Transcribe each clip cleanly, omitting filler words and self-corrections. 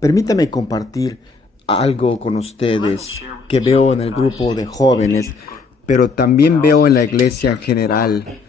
Permítame compartir algo con ustedes que veo en el grupo de jóvenes, pero también veo en la iglesia en general,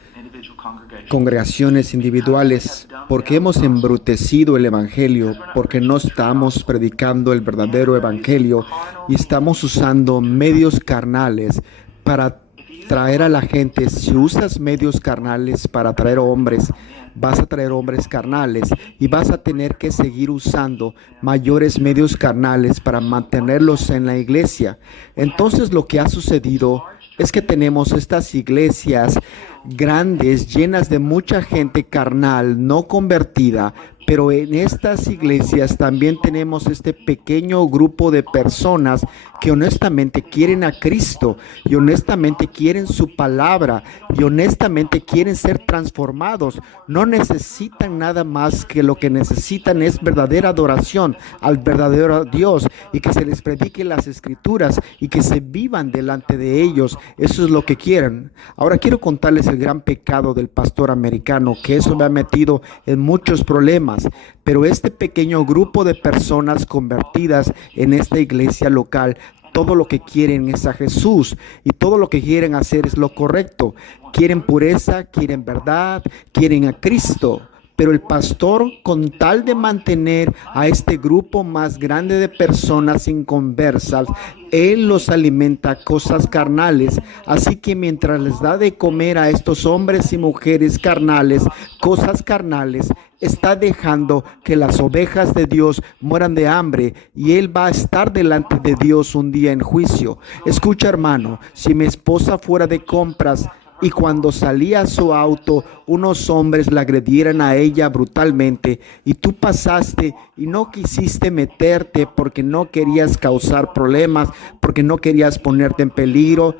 congregaciones individuales, porque hemos embrutecido el evangelio, porque no estamos predicando el verdadero evangelio y estamos usando medios carnales para traer a la gente. Si usas medios carnales para traer hombres, vas a traer hombres carnales y vas a tener que seguir usando mayores medios carnales para mantenerlos en la iglesia. Entonces lo que ha sucedido es que tenemos estas iglesias grandes, llenas de mucha gente carnal, no convertida, pero en estas iglesias también tenemos este pequeño grupo de personas que honestamente quieren a Cristo y honestamente quieren su palabra y honestamente quieren ser transformados. No necesitan nada más, que lo que necesitan es verdadera adoración al verdadero Dios y que se les predique las escrituras y que se vivan delante de ellos. Eso es lo que quieren. Ahora quiero contarles el gran pecado del pastor americano, que eso me ha metido en muchos problemas. Pero este pequeño grupo de personas convertidas en esta iglesia local, todo lo que quieren es a Jesús y todo lo que quieren hacer es lo correcto. Quieren pureza, quieren verdad, quieren a Cristo. Pero el pastor, con tal de mantener a este grupo más grande de personas inconversas, él los alimenta cosas carnales. Así que mientras les da de comer a estos hombres y mujeres carnales, cosas carnales, está dejando que las ovejas de Dios mueran de hambre y él va a estar delante de Dios un día en juicio. Escucha, hermano, si mi esposa fuera de compras y cuando salía a su auto, unos hombres la agredieran a ella brutalmente y tú pasaste y no quisiste meterte porque no querías causar problemas, porque no querías ponerte en peligro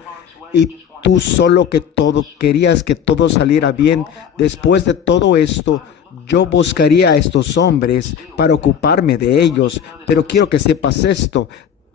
y tú solo que todo querías que todo saliera bien. Después de todo esto, yo buscaría a estos hombres para ocuparme de ellos, pero quiero que sepas esto.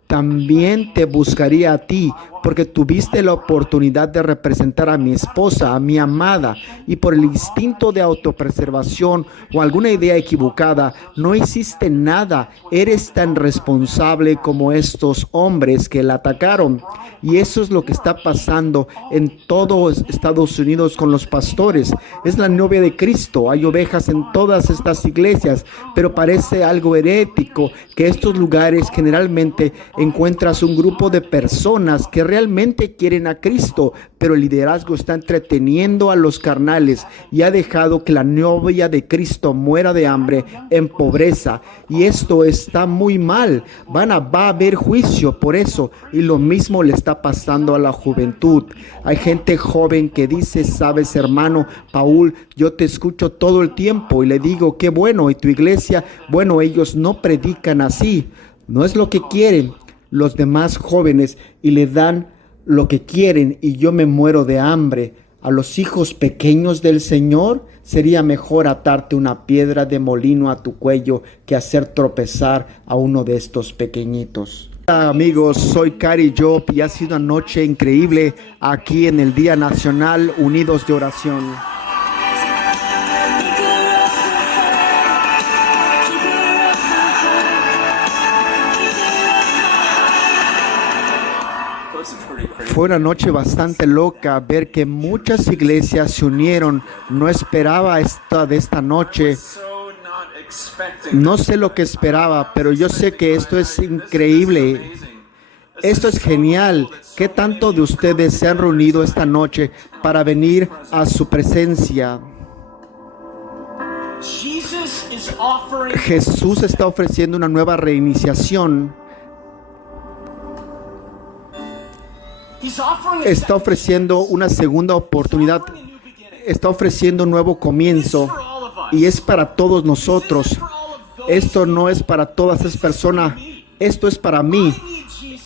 También te buscaría a ti, porque tuviste la oportunidad de representar a mi esposa, a mi amada, y por el instinto de autopreservación o alguna idea equivocada, no hiciste nada. Eres tan responsable como estos hombres que la atacaron. Y eso es lo que está pasando en todos Estados Unidos con los pastores. Es la novia de Cristo. Hay ovejas en todas estas iglesias, pero parece algo herético que estos lugares generalmente encuentras un grupo de personas que realmente quieren a Cristo, pero el liderazgo está entreteniendo a los carnales y ha dejado que la novia de Cristo muera de hambre en pobreza. Y esto está muy mal. Va a haber juicio por eso. Y lo mismo le está pasando a la juventud. Hay gente joven que dice: sabes, hermano Paul, yo te escucho todo el tiempo y le digo, qué bueno. Y tu iglesia, bueno, ellos no predican así. No es lo que quieren los demás jóvenes y le dan lo que quieren y yo me muero de hambre. A los hijos pequeños del Señor sería mejor atarte una piedra de molino a tu cuello que hacer tropezar a uno de estos pequeñitos. Hola amigos, soy Cary Job y ha sido una noche increíble aquí en el Día Nacional Unidos de Oración. Fue una noche bastante loca ver que muchas iglesias se unieron. No esperaba de esta noche. No sé lo que esperaba, pero yo sé que esto es increíble. Esto es genial. ¿Qué tanto de ustedes se han reunido esta noche para venir a su presencia? Jesús está ofreciendo una nueva reiniciación. Está ofreciendo una segunda oportunidad. Está ofreciendo un nuevo comienzo. Y es para todos nosotros. Esto no es para todas esas personas. Esto es para mí.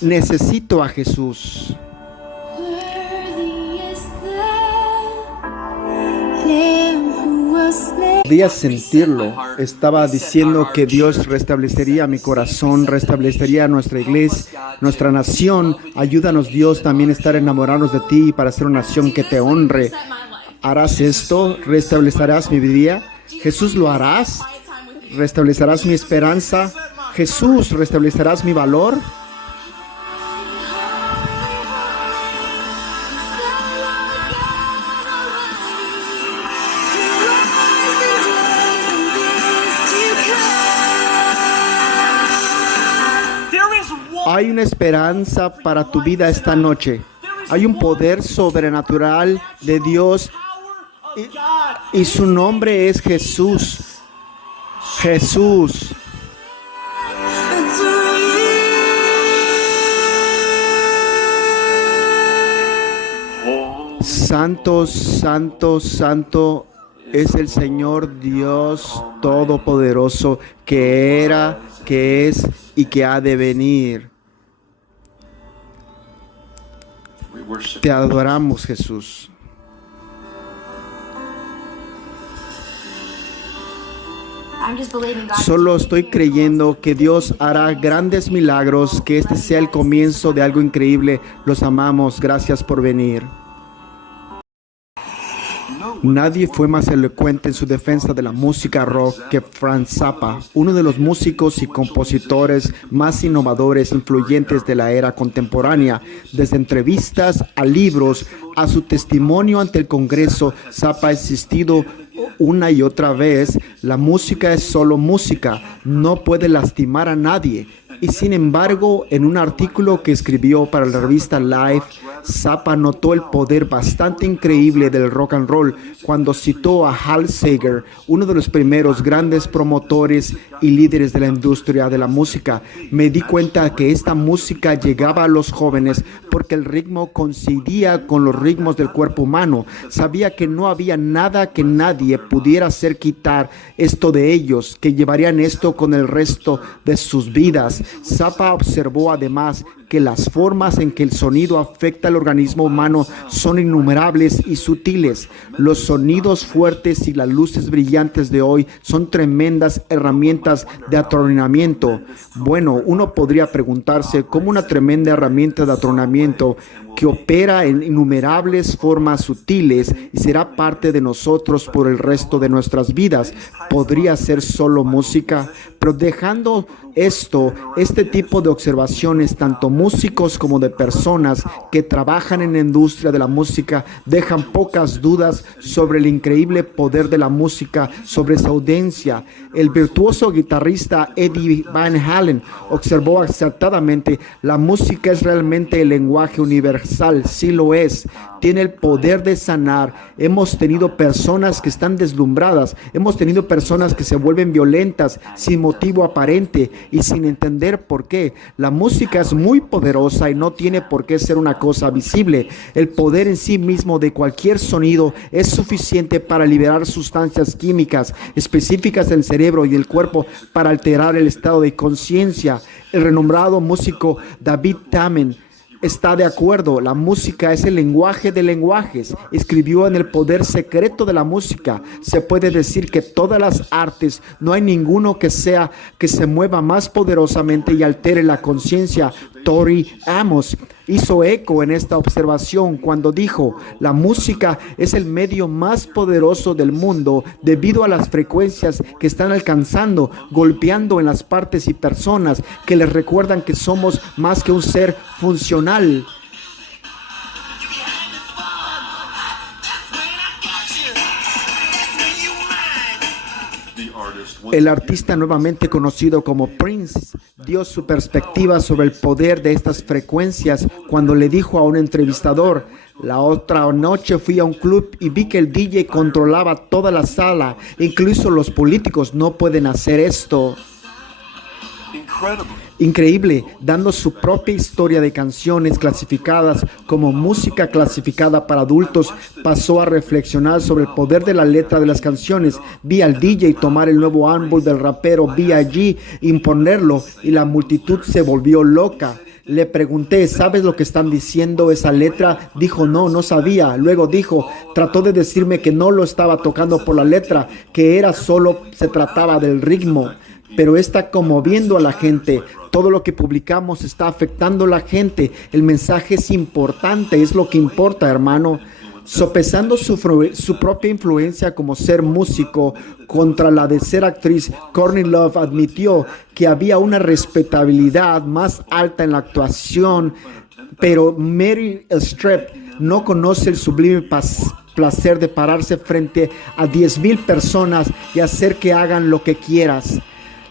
Necesito a Jesús. Podía sentirlo. Estaba diciendo que Dios restablecería mi corazón, restablecería nuestra iglesia, nuestra nación. Ayúdanos, Dios, también a estar enamorados de ti para ser una nación que te honre. ¿Harás esto? ¿Restablecerás mi vida? Jesús, ¿lo harás? ¿Restablecerás mi esperanza? Jesús, ¿restablecerás mi valor? Hay una esperanza para tu vida esta noche. Hay un poder sobrenatural de Dios y su nombre es Jesús. Jesús. Santo, santo, santo es el Señor Dios Todopoderoso, que era, que es y que ha de venir. Te adoramos, Jesús. Solo estoy creyendo que Dios hará grandes milagros, que este sea el comienzo de algo increíble. Los amamos. Gracias por venir. Nadie fue más elocuente en su defensa de la música rock que Frank Zappa, uno de los músicos y compositores más innovadores e influyentes de la era contemporánea. Desde entrevistas a libros a su testimonio ante el Congreso, Zappa ha insistido una y otra vez: la música es solo música, no puede lastimar a nadie. Y sin embargo, en un artículo que escribió para la revista Life, Zappa notó el poder bastante increíble del rock and roll cuando citó a Hal Sager, uno de los primeros grandes promotores y líderes de la industria de la música. Me di cuenta que esta música llegaba a los jóvenes porque el ritmo coincidía con los ritmos del cuerpo humano. Sabía que no había nada que nadie pudiera hacer quitar esto de ellos, que llevarían esto con el resto de sus vidas. Zappa observó además que las formas en que el sonido afecta al organismo humano son innumerables y sutiles. Los sonidos fuertes y las luces brillantes de hoy son tremendas herramientas de atronamiento. Bueno, uno podría preguntarse cómo una tremenda herramienta de atronamiento que opera en innumerables formas sutiles y será parte de nosotros por el resto de nuestras vidas, podría ser solo música. Pero dejando este tipo de observaciones, tanto músicos como de personas que trabajan en la industria de la música dejan pocas dudas sobre el increíble poder de la música sobre su audiencia. El virtuoso guitarrista Eddie Van Halen observó acertadamente: la música es realmente el lenguaje universal. Sí lo es. Tiene el poder de sanar. Hemos tenido personas que están deslumbradas. Hemos tenido personas que se vuelven violentas sin motivo aparente y sin entender por qué. La música es muy poderosa y no tiene por qué ser una cosa visible. El poder en sí mismo de cualquier sonido es suficiente para liberar sustancias químicas específicas del cerebro y el cuerpo para alterar el estado de conciencia. El renombrado músico David Tamen está de acuerdo. La música es el lenguaje de lenguajes. Escribió en El poder secreto de la música: se puede decir que todas las artes, no hay ninguno que se mueva más poderosamente y altere la conciencia. Tori Amos hizo eco en esta observación cuando dijo: la música es el medio más poderoso del mundo debido a las frecuencias que están alcanzando, golpeando en las partes y personas que les recuerdan que somos más que un ser funcional. El artista nuevamente conocido como Prince dio su perspectiva sobre el poder de estas frecuencias cuando le dijo a un entrevistador: la otra noche fui a un club y vi que el DJ controlaba toda la sala. Incluso los políticos no pueden hacer esto. Increíble, dando su propia historia de canciones clasificadas como música clasificada para adultos, pasó a reflexionar sobre el poder de la letra de las canciones. Vi al DJ tomar el nuevo álbum del rapero B.I.G., imponerlo, y la multitud se volvió loca. Le pregunté: ¿sabes lo que están diciendo esa letra? Dijo: no sabía. Luego dijo: trató de decirme que no lo estaba tocando por la letra, que se trataba del ritmo. Pero está conmoviendo a la gente. Todo lo que publicamos está afectando a la gente. El mensaje es importante, es lo que importa, hermano. Sopesando su propia influencia como ser músico contra la de ser actriz, Courtney Love admitió que había una respetabilidad más alta en la actuación, pero Meryl Streep no conoce el sublime placer de pararse frente a 10,000 personas y hacer que hagan lo que quieras.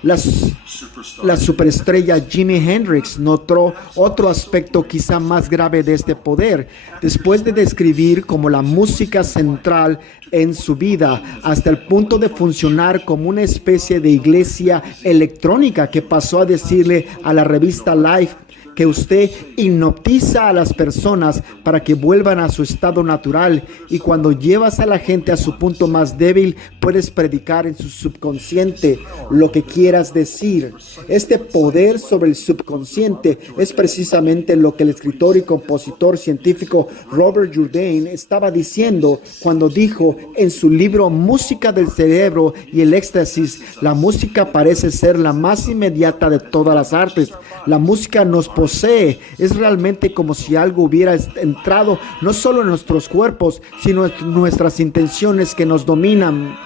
La superestrella Jimi Hendrix notó otro aspecto quizá más grave de este poder, después de describir como la música central en su vida, hasta el punto de funcionar como una especie de iglesia electrónica, que pasó a decirle a la revista Life que usted hipnotiza a las personas para que vuelvan a su estado natural, y cuando llevas a la gente a su punto más débil, puedes predicar en su subconsciente lo que quieras decir. Este poder sobre el subconsciente es precisamente lo que el escritor y compositor científico Robert Jourdain estaba diciendo cuando dijo en su libro Música del cerebro y el éxtasis: la música parece ser la más inmediata de todas las artes. La música nos posee. Es realmente como si algo hubiera entrado no solo en nuestros cuerpos, sino en nuestras intenciones que nos dominan.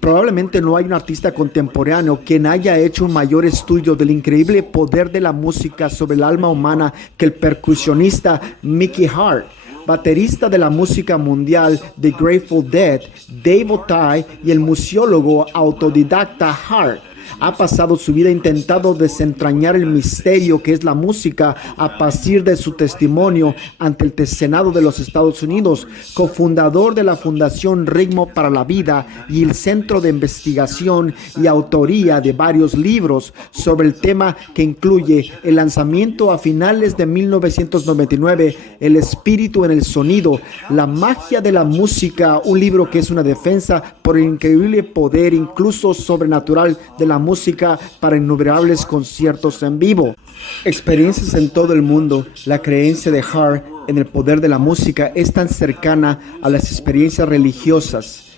Probablemente no hay un artista contemporáneo quien haya hecho un mayor estudio del increíble poder de la música sobre el alma humana que el percusionista Mickey Hart, baterista de la música mundial de Grateful Dead, Dave Otai, y el musiólogo autodidacta Hart. Ha pasado su vida intentando desentrañar el misterio que es la música a partir de su testimonio ante el Senado de los Estados Unidos, cofundador de la Fundación Ritmo para la Vida y el Centro de Investigación y autoría de varios libros sobre el tema, que incluye el lanzamiento a finales de 1999, El espíritu en el sonido, La magia de la música, un libro que es una defensa por el increíble poder, incluso sobrenatural, de la música para innumerables conciertos en vivo. Experiencias en todo el mundo. La creencia de Hart en el poder de la música es tan cercana a las experiencias religiosas.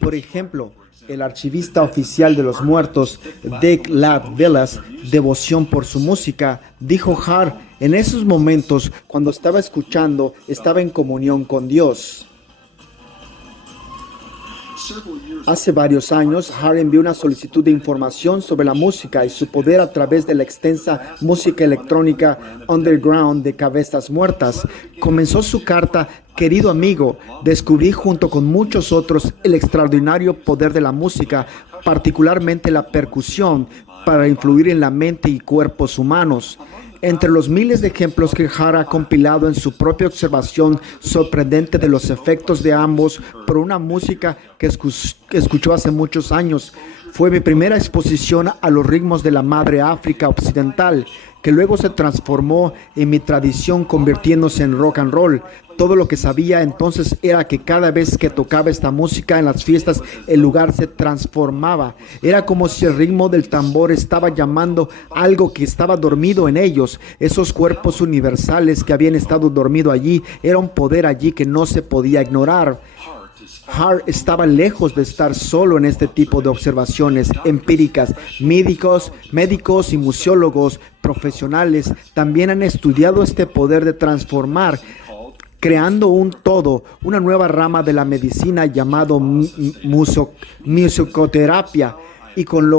Por ejemplo, el archivista oficial de los muertos, Dick Ladd Villas, devoción por su música, dijo Hart: en esos momentos, cuando estaba escuchando, estaba en comunión con Dios. Hace varios años, Hart envió una solicitud de información sobre la música y su poder a través de la extensa música electrónica underground de Cabezas Muertas. Comenzó su carta: querido amigo, descubrí junto con muchos otros el extraordinario poder de la música, particularmente la percusión, para influir en la mente y cuerpos humanos. Entre los miles de ejemplos que Hart ha compilado en su propia observación sorprendente de los efectos de ambos por una música que escuchó hace muchos años, fue mi primera exposición a los ritmos de la madre África occidental, que luego se transformó en mi tradición, convirtiéndose en rock and roll. Todo lo que sabía entonces era que cada vez que tocaba esta música en las fiestas, el lugar se transformaba. Era como si el ritmo del tambor estaba llamando algo que estaba dormido en ellos. Esos cuerpos universales que habían estado dormidos allí, era un poder allí que no se podía ignorar. Hart estaba lejos de estar solo en este tipo de observaciones empíricas. Médicos y museólogos profesionales también han estudiado este poder de transformar, creando un todo, una nueva rama de la medicina llamado musicoterapia. Y con la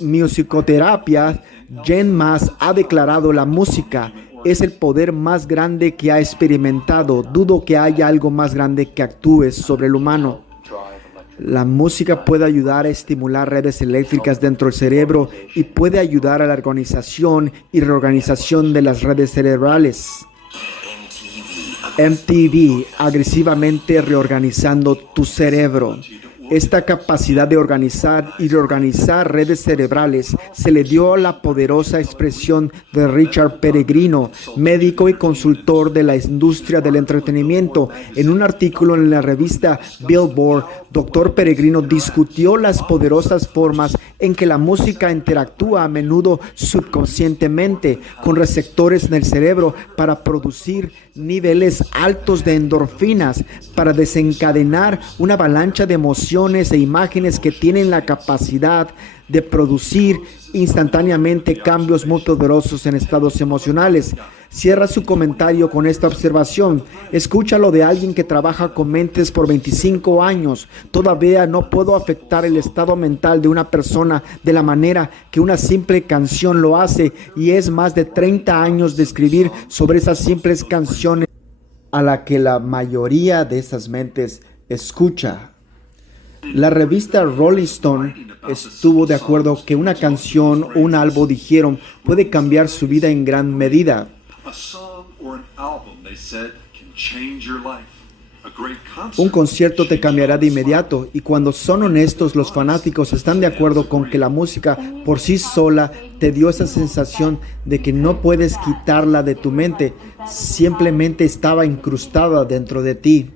musicoterapia, Jen Maas ha declarado: la música es el poder más grande que ha experimentado. Dudo que haya algo más grande que actúe sobre el humano. La música puede ayudar a estimular redes eléctricas dentro del cerebro y puede ayudar a la organización y reorganización de las redes cerebrales. MTV, agresivamente reorganizando tu cerebro. Esta capacidad de organizar y reorganizar redes cerebrales se le dio a la poderosa expresión de Richard Peregrino, médico y consultor de la industria del entretenimiento. En un artículo en la revista Billboard, Dr. Peregrino discutió las poderosas formas en que la música interactúa a menudo subconscientemente con receptores en el cerebro para producir niveles altos de endorfinas, para desencadenar una avalancha de emociones e imágenes que tienen la capacidad de producir instantáneamente cambios muy poderosos en estados emocionales. Cierra su comentario con esta observación. Escúchalo de alguien que trabaja con mentes por 25 años. Todavía no puedo afectar el estado mental de una persona de la manera que una simple canción lo hace, y es más de 30 años de escribir sobre esas simples canciones a la que la mayoría de esas mentes escucha. La revista Rolling Stone estuvo de acuerdo que una canción o un álbum, dijeron, puede cambiar su vida en gran medida. Un concierto te cambiará de inmediato, y cuando son honestos, los fanáticos están de acuerdo con que la música por sí sola te dio esa sensación de que no puedes quitarla de tu mente, simplemente estaba incrustada dentro de ti.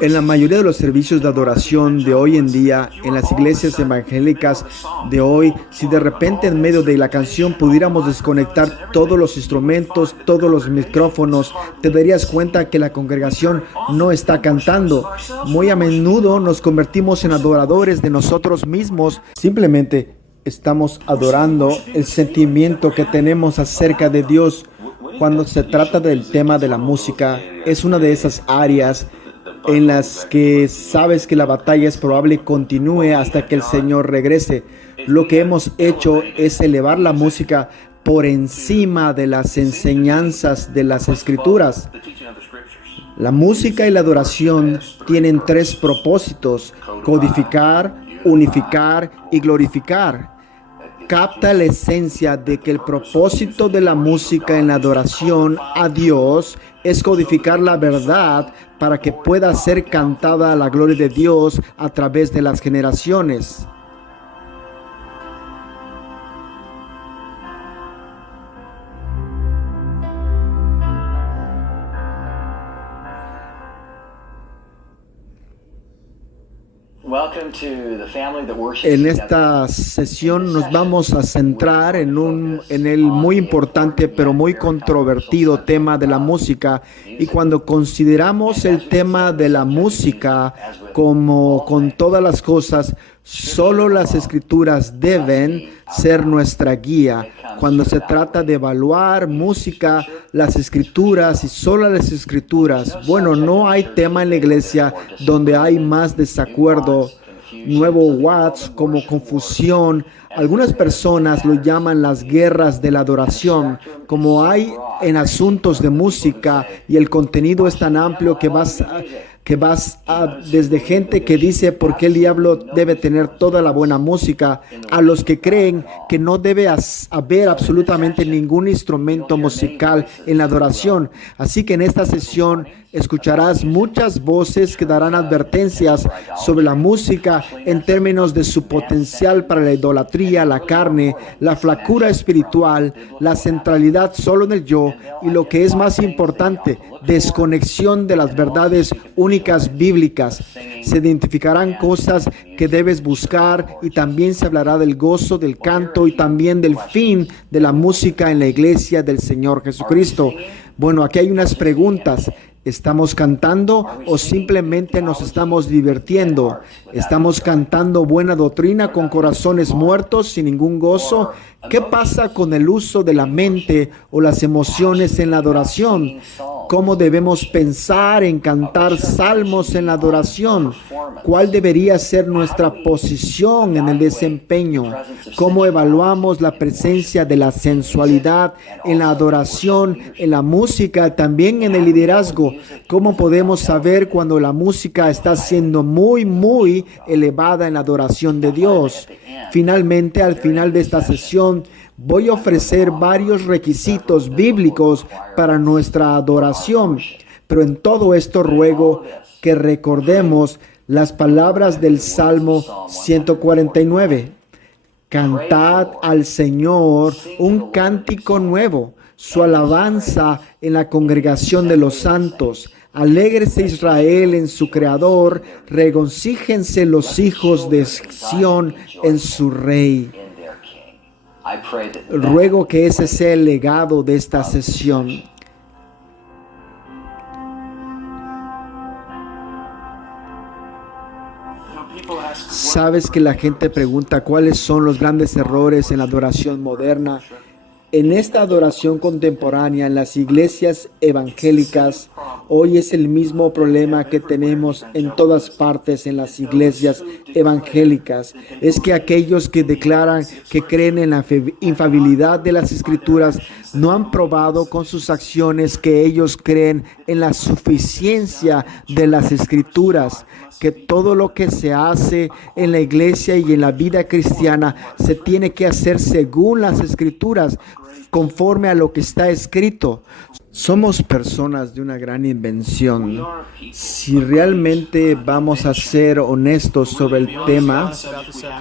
En la mayoría de los servicios de adoración de hoy en día, en las iglesias evangélicas de hoy, si de repente en medio de la canción pudiéramos desconectar todos los instrumentos, todos los micrófonos, te darías cuenta que la congregación no está cantando. Muy a menudo nos convertimos en adoradores de nosotros mismos. Simplemente estamos adorando el sentimiento que tenemos acerca de Dios. Cuando se trata del tema de la música, es una de esas áreas en las que sabes que la batalla es probable continúe hasta que el Señor regrese. Lo que hemos hecho es elevar la música por encima de las enseñanzas de las Escrituras. La música y la adoración tienen tres propósitos: codificar, unificar y glorificar. Capta la esencia de que el propósito de la música en la adoración a Dios es codificar la verdad para que pueda ser cantada a la gloria de Dios a través de las generaciones. En esta sesión nos vamos a centrar en el muy importante pero muy controvertido tema de la música. Y cuando consideramos el tema de la música, como con todas las cosas, solo las Escrituras deben ser nuestra guía. Cuando se trata de evaluar música, las Escrituras y solo las Escrituras. Bueno, no hay tema en la iglesia donde hay más desacuerdo, nuevo watts, como confusión. Algunas personas lo llaman las guerras de la adoración, como hay en asuntos de música, y el contenido es tan amplio que vas desde gente que dice por qué el diablo debe tener toda la buena música, a los que creen que no debe haber absolutamente ningún instrumento musical en la adoración. Así que en esta sesión escucharás muchas voces que darán advertencias sobre la música en términos de su potencial para la idolatría, la carne, la flacura espiritual, la centralidad solo en el yo, y lo que es más importante, desconexión de las verdades únicas bíblicas. Se identificarán cosas que debes buscar, y también se hablará del gozo del canto y también del fin de la música en la iglesia del Señor Jesucristo. Bueno, aquí hay unas preguntas. ¿Estamos cantando o simplemente nos estamos divirtiendo? ¿Estamos cantando buena doctrina con corazones muertos sin ningún gozo? ¿Qué pasa con el uso de la mente o las emociones en la adoración? ¿Cómo debemos pensar en cantar salmos en la adoración? ¿Cuál debería ser nuestra posición en el desempeño? ¿Cómo evaluamos la presencia de la sensualidad en la adoración, en la música, también en el liderazgo? ¿Cómo podemos saber cuando la música está siendo muy elevada en la adoración de Dios? Finalmente, al final de esta sesión, voy a ofrecer varios requisitos bíblicos para nuestra adoración. Pero en todo esto ruego que recordemos las palabras del Salmo 149. Cantad al Señor un cántico nuevo, su alabanza en la congregación de los santos. Alégrese Israel en su Creador, regocíjense los hijos de Sión en su Rey. Ruego que ese sea el legado de esta sesión. sabes que la gente pregunta cuáles son los grandes errores en la adoración moderna. En esta adoración contemporánea, en las iglesias evangélicas, hoy es el mismo problema que tenemos en todas partes en las iglesias evangélicas. Es que aquellos que declaran que creen en la infalibilidad de las Escrituras no han probado con sus acciones que ellos creen en la suficiencia de las Escrituras, que todo lo que se hace en la iglesia y en la vida cristiana se tiene que hacer según las Escrituras, conforme a lo que está escrito. Somos personas de una gran invención. Si realmente vamos a ser honestos sobre el tema,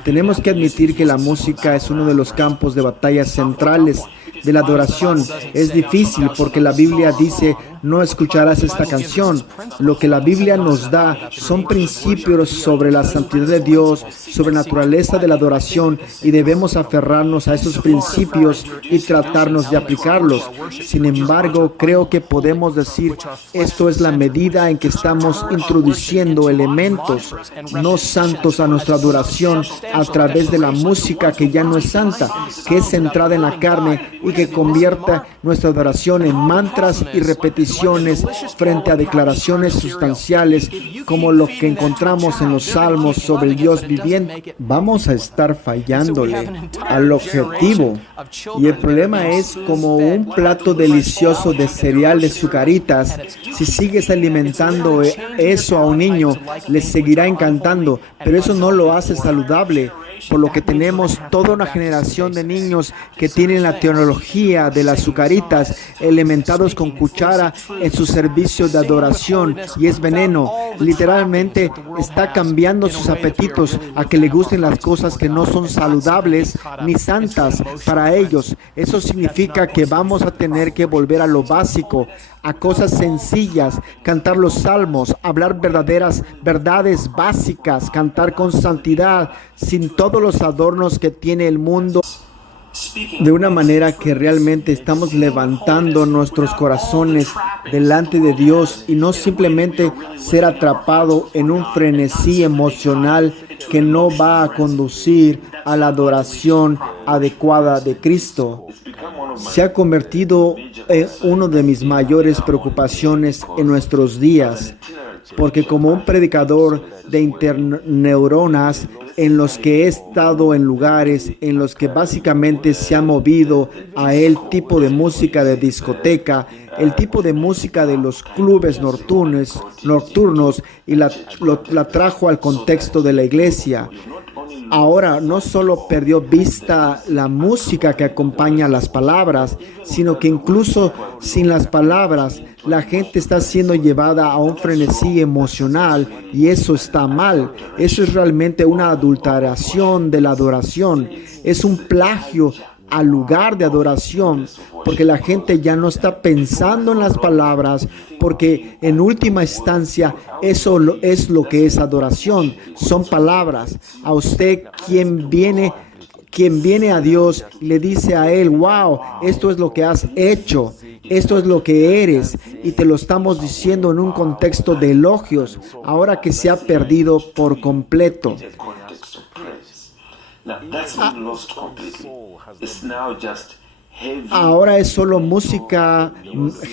tenemos que admitir que la música es uno de los campos de batalla centrales de la adoración. Es difícil porque la Biblia dice: no escucharás esta canción. Lo que la Biblia nos da son principios sobre la santidad de Dios, sobre la naturaleza de la adoración, y debemos aferrarnos a esos principios y tratarnos de aplicarlos. Sin embargo, creo que podemos decir, esto es la medida en que estamos introduciendo elementos no santos a nuestra adoración a través de la música que ya no es santa, que es centrada en la carne y que convierta nuestra adoración en mantras y repeticiones frente a declaraciones sustanciales como lo que encontramos en los salmos sobre el Dios viviente. Vamos a estar fallándole al objetivo, y el problema es como un plato delicioso de cereales Zucaritas. Si sigues alimentando eso a un niño, le seguirá encantando, pero eso no lo hace saludable. Por lo que tenemos toda una generación de niños que tienen la teología de las Zucaritas alimentados con cuchara en su servicio de adoración, y es veneno. Literalmente está cambiando sus apetitos a que le gusten las cosas que no son saludables ni santas para ellos. Eso significa que vamos a tener que volver a lo básico, a cosas sencillas, cantar los salmos, hablar verdaderas verdades básicas, cantar con santidad, sin todos los adornos que tiene el mundo, de una manera que realmente estamos levantando nuestros corazones delante de Dios y no simplemente ser atrapado en un frenesí emocional que no va a conducir a la adoración adecuada de Cristo. Se ha convertido en una de mis mayores preocupaciones en nuestros días, porque como un predicador de interneuronas en los que he estado en lugares en los que básicamente se ha movido a el tipo de música de discoteca, el tipo de música de los clubes nocturnos y la trajo al contexto de la iglesia. Ahora no solo perdió vista la música que acompaña las palabras, sino que incluso sin las palabras, la gente está siendo llevada a un frenesí emocional, y eso está mal. Eso es realmente una adulteración de la adoración. Es un plagio al lugar de adoración, porque la gente ya no está pensando en las palabras, porque en última instancia eso es lo que es adoración, son palabras. A usted quien viene a Dios y le dice a Él: wow, esto es lo que has hecho, esto es lo que eres, y te lo estamos diciendo en un contexto de elogios, ahora que se ha perdido por completo. Ahora es solo música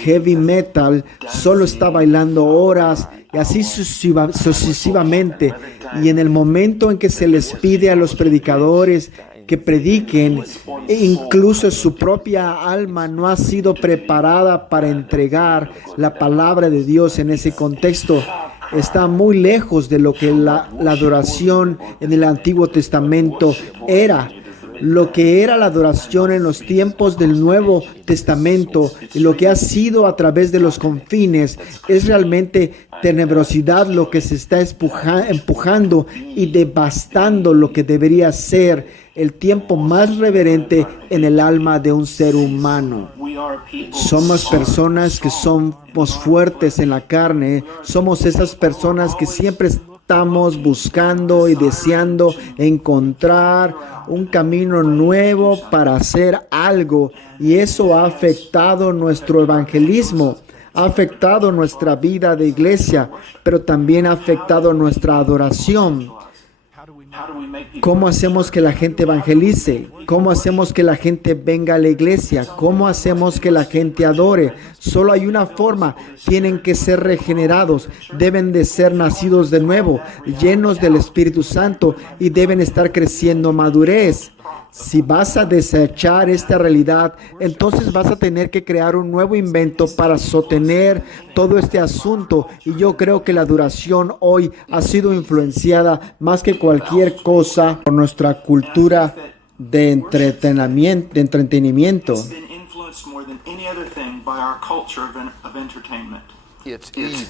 heavy metal, solo está bailando horas y así sucesivamente. Y en el momento en que se les pide a los predicadores que prediquen, e incluso su propia alma no ha sido preparada para entregar la palabra de Dios en ese contexto. Está muy lejos de lo que la adoración en el Antiguo Testamento era. Lo que era la adoración en los tiempos del Nuevo Testamento y lo que ha sido a través de los confines es realmente tenebrosidad, lo que se está empujando y devastando lo que debería ser el tiempo más reverente en el alma de un ser humano. Somos personas que somos fuertes en la carne, somos esas personas que siempre estamos buscando y deseando encontrar un camino nuevo para hacer algo, y eso ha afectado nuestro evangelismo, ha afectado nuestra vida de iglesia, pero también ha afectado nuestra adoración. ¿Cómo hacemos que la gente evangelice? ¿Cómo hacemos que la gente venga a la iglesia? ¿Cómo hacemos que la gente adore? Solo hay una forma. Tienen que ser regenerados. Deben de ser nacidos de nuevo, llenos del Espíritu Santo y deben estar creciendo madurez. Si vas a desechar esta realidad, entonces vas a tener que crear un nuevo invento para sostener todo este asunto. Y yo creo que la adoración hoy ha sido influenciada más que cualquier cosa por nuestra cultura de entretenimiento.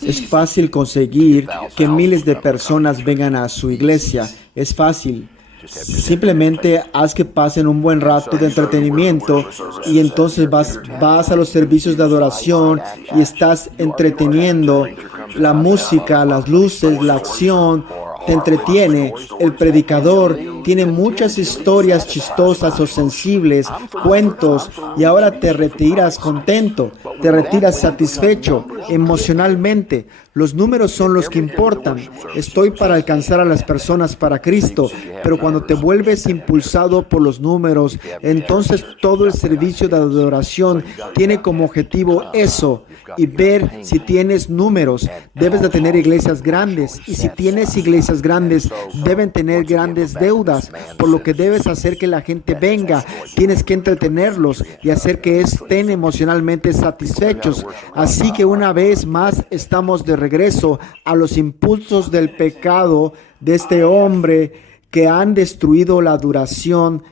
Es fácil conseguir que miles de personas vengan a su iglesia. Es fácil. Simplemente haz que pasen un buen rato de entretenimiento y entonces vas a los servicios de adoración y estás entreteniendo. La música, las luces, la acción te entretiene. El predicador tiene muchas historias chistosas o sensibles, cuentos, y ahora te retiras contento, te retiras satisfecho emocionalmente. Los números son los que importan. Estoy para alcanzar a las personas para Cristo, pero cuando te vuelves impulsado por los números, entonces todo el servicio de adoración tiene como objetivo eso, y ver si tienes números. Debes de tener iglesias grandes, y si tienes iglesias grandes, deben tener grandes deudas, por lo que debes hacer que la gente venga. Tienes que entretenerlos y hacer que estén emocionalmente satisfechos. Así que una vez más estamos de regreso a los impulsos del pecado de este hombre que han destruido la adoración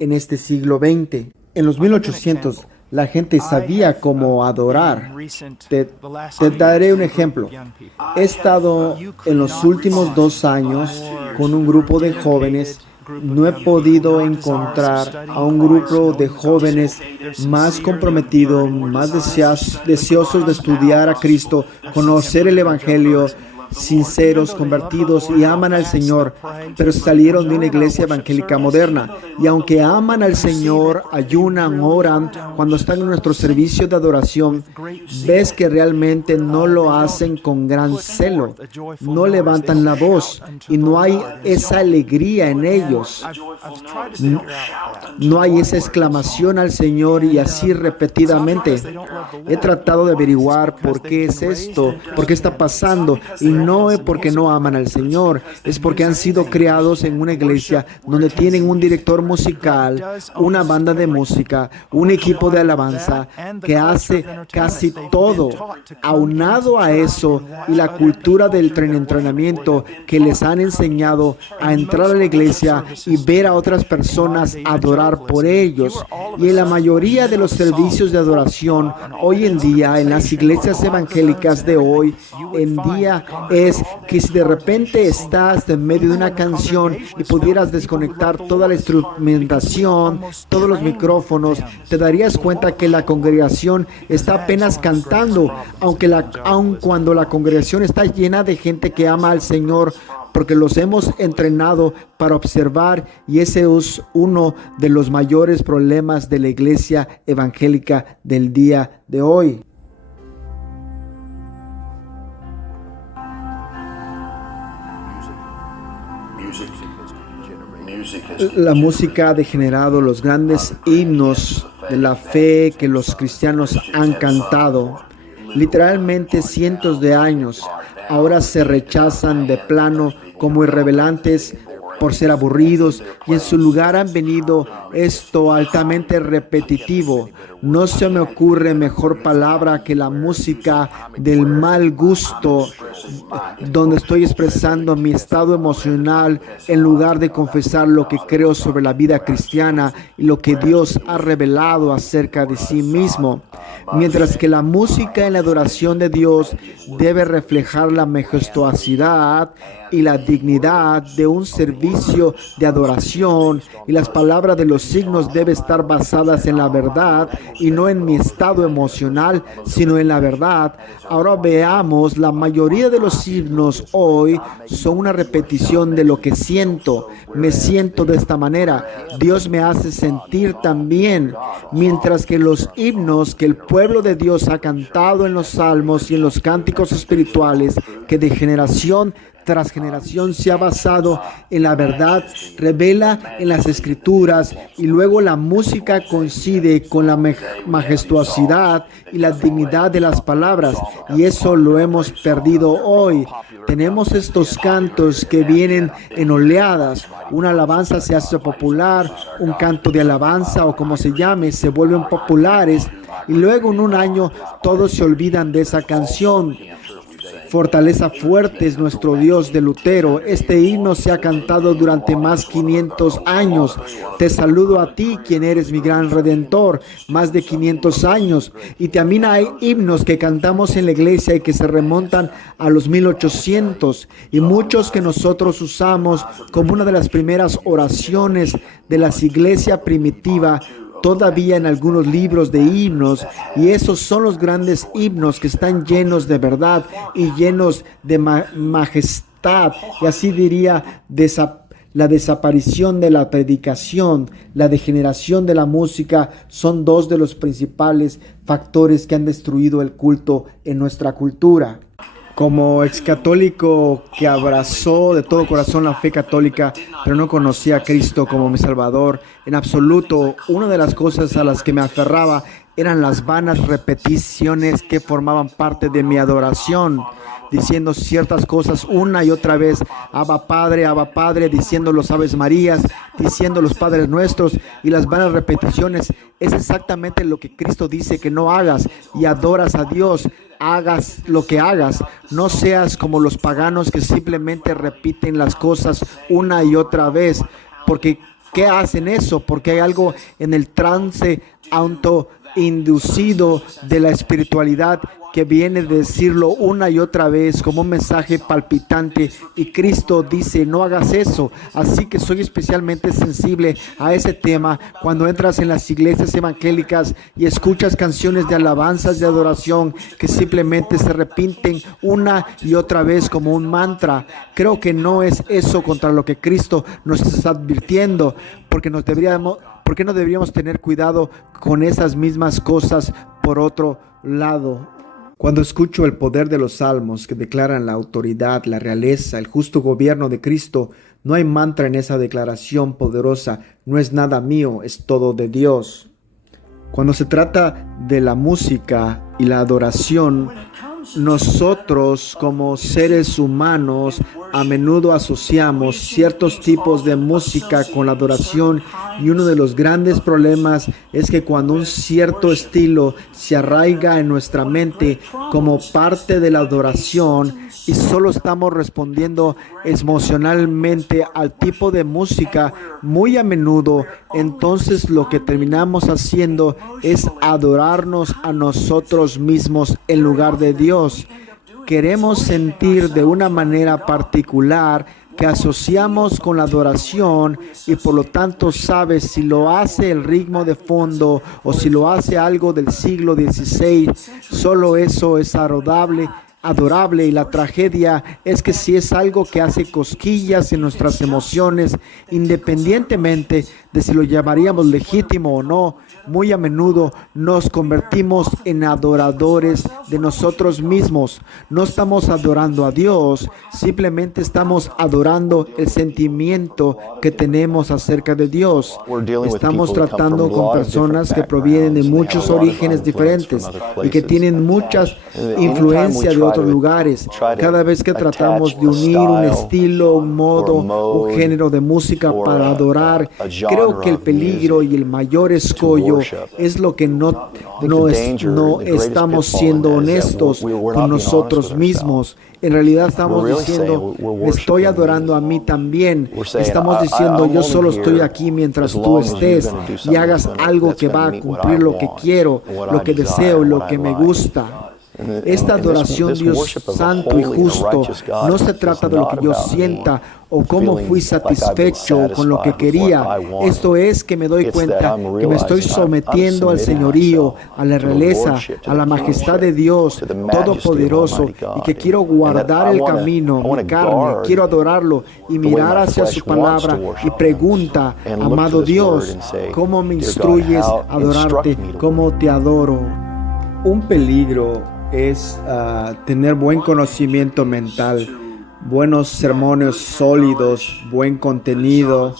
en este siglo XX. En los 1800 la gente sabía cómo adorar. Te daré un ejemplo. He estado en los últimos 2 años con un grupo de jóvenes. No he podido encontrar a un grupo de jóvenes más comprometido, más deseosos de estudiar a Cristo, conocer el Evangelio, sinceros, convertidos y aman al Señor, pero salieron de una iglesia evangélica moderna. Y aunque aman al Señor, ayunan, oran, cuando están en nuestro servicio de adoración, ves que realmente no lo hacen con gran celo, no levantan la voz y no hay esa alegría en ellos. No hay esa exclamación al Señor y así repetidamente. He tratado de averiguar por qué es esto, por qué está pasando, y no es porque no aman al Señor, es porque han sido criados en una iglesia donde tienen un director musical, una banda de música, un equipo de alabanza que hace casi todo. Aunado a eso y la cultura del entrenamiento que les han enseñado a entrar a la iglesia y ver a otras personas adorar por ellos. Y en la mayoría de los servicios de adoración hoy en día, en las iglesias evangélicas de hoy en día, es que si de repente estás en medio de una canción y pudieras desconectar toda la instrumentación, todos los micrófonos, te darías cuenta que la congregación está apenas cantando, aun cuando la congregación está llena de gente que ama al Señor, porque los hemos entrenado para observar, y ese es uno de los mayores problemas de la iglesia evangélica del día de hoy. La música ha degenerado los grandes himnos de la fe que los cristianos han cantado. Literalmente cientos de años ahora se rechazan de plano como irrelevantes por ser aburridos, y en su lugar han venido esto altamente repetitivo. No se me ocurre mejor palabra que la música del mal gusto, donde estoy expresando mi estado emocional en lugar de confesar lo que creo sobre la vida cristiana y lo que Dios ha revelado acerca de sí mismo. Mientras que la música en la adoración de Dios debe reflejar la majestuosidad y la dignidad de un servicio de adoración, y las palabras de los signos deben estar basadas en la verdad y no en mi estado emocional, sino en la verdad. Ahora veamos, la mayoría de los himnos hoy son una repetición de lo que siento. Me siento de esta manera, Dios me hace sentir también, mientras que los himnos que el pueblo de Dios ha cantado en los salmos y en los cánticos espirituales, que de generación tras generación se ha basado en la verdad, revela en las escrituras, y luego la música coincide con la majestuosidad y la dignidad de las palabras, y eso lo hemos perdido hoy. Tenemos estos cantos que vienen en oleadas. Una alabanza se hace popular, un canto de alabanza o como se llame, se vuelven populares, y luego en un año todos se olvidan de esa canción. Fortaleza fuerte es nuestro Dios de Lutero. Este himno se ha cantado durante más 500 años. Te saludo a ti, quien eres mi gran redentor. Más de 500 años. Y también hay himnos que cantamos en la iglesia y que se remontan a los 1800. Y muchos que nosotros usamos como una de las primeras oraciones de la iglesia primitiva, todavía en algunos libros de himnos, y esos son los grandes himnos que están llenos de verdad y llenos de majestad, y así diría la desaparición de la predicación, la degeneración de la música, son dos de los principales factores que han destruido el culto en nuestra cultura. Como excatólico que abrazó de todo corazón la fe católica, pero no conocía a Cristo como mi Salvador, en absoluto, una de las cosas a las que me aferraba eran las vanas repeticiones que formaban parte de mi adoración, diciendo ciertas cosas una y otra vez, Abba Padre, diciendo los Aves Marías, diciendo los Padres Nuestros, y las vanas repeticiones es exactamente lo que Cristo dice que no hagas, y adoras a Dios. Hagas lo que hagas, no seas como los paganos que simplemente repiten las cosas una y otra vez, porque ¿qué hacen eso? Porque hay algo en el trance autoinducido de la espiritualidad que viene de decirlo una y otra vez como un mensaje palpitante, y Cristo dice no hagas eso. Así que soy especialmente sensible a ese tema cuando entras en las iglesias evangélicas y escuchas canciones de alabanzas, de adoración que simplemente se repiten una y otra vez como un mantra. Creo que no es eso contra lo que Cristo nos está advirtiendo, porque ¿por qué no deberíamos tener cuidado con esas mismas cosas por otro lado? Cuando escucho el poder de los salmos que declaran la autoridad, la realeza, el justo gobierno de Cristo, no hay mantra en esa declaración poderosa. No es nada mío, es todo de Dios. Cuando se trata de la música y la adoración, nosotros como seres humanos a menudo asociamos ciertos tipos de música con la adoración, y uno de los grandes problemas es que cuando un cierto estilo se arraiga en nuestra mente como parte de la adoración y solo estamos respondiendo emocionalmente al tipo de música, muy a menudo, entonces lo que terminamos haciendo es adorarnos a nosotros mismos en lugar de Dios. Queremos sentir de una manera particular que asociamos con la adoración, y por lo tanto sabes si lo hace el ritmo de fondo o si lo hace algo del siglo XVI, solo eso es adorable, y la tragedia es que si es algo que hace cosquillas en nuestras emociones, independientemente de si lo llamaríamos legítimo o no, muy a menudo nos convertimos en adoradores de nosotros mismos. No estamos adorando a Dios, simplemente estamos adorando el sentimiento que tenemos acerca de Dios. Estamos tratando con personas que provienen de muchos orígenes diferentes y que tienen mucha influencia de otros lugares. Cada vez que tratamos de unir un estilo, un modo, un género de música para adorar, creo que el peligro y el mayor escollo es lo que no estamos siendo honestos con nosotros mismos. En realidad estamos diciendo, estoy adorando a mí también. Estamos diciendo, yo solo estoy aquí mientras tú estés y hagas algo que va a cumplir lo que quiero, lo que deseo, lo que me gusta. Esta adoración, Dios santo y justo, no se trata de lo que yo sienta o cómo fui satisfecho con lo que quería. Esto es que me doy cuenta que me estoy sometiendo al señorío, a la realeza, a la majestad de Dios Todopoderoso, y que quiero guardar el camino, mi carne, quiero adorarlo y mirar hacia su palabra y pregunta, amado Dios, ¿cómo me instruyes a adorarte? ¿Cómo te adoro? Un peligro es tener buen conocimiento mental, buenos sermones sólidos, buen contenido,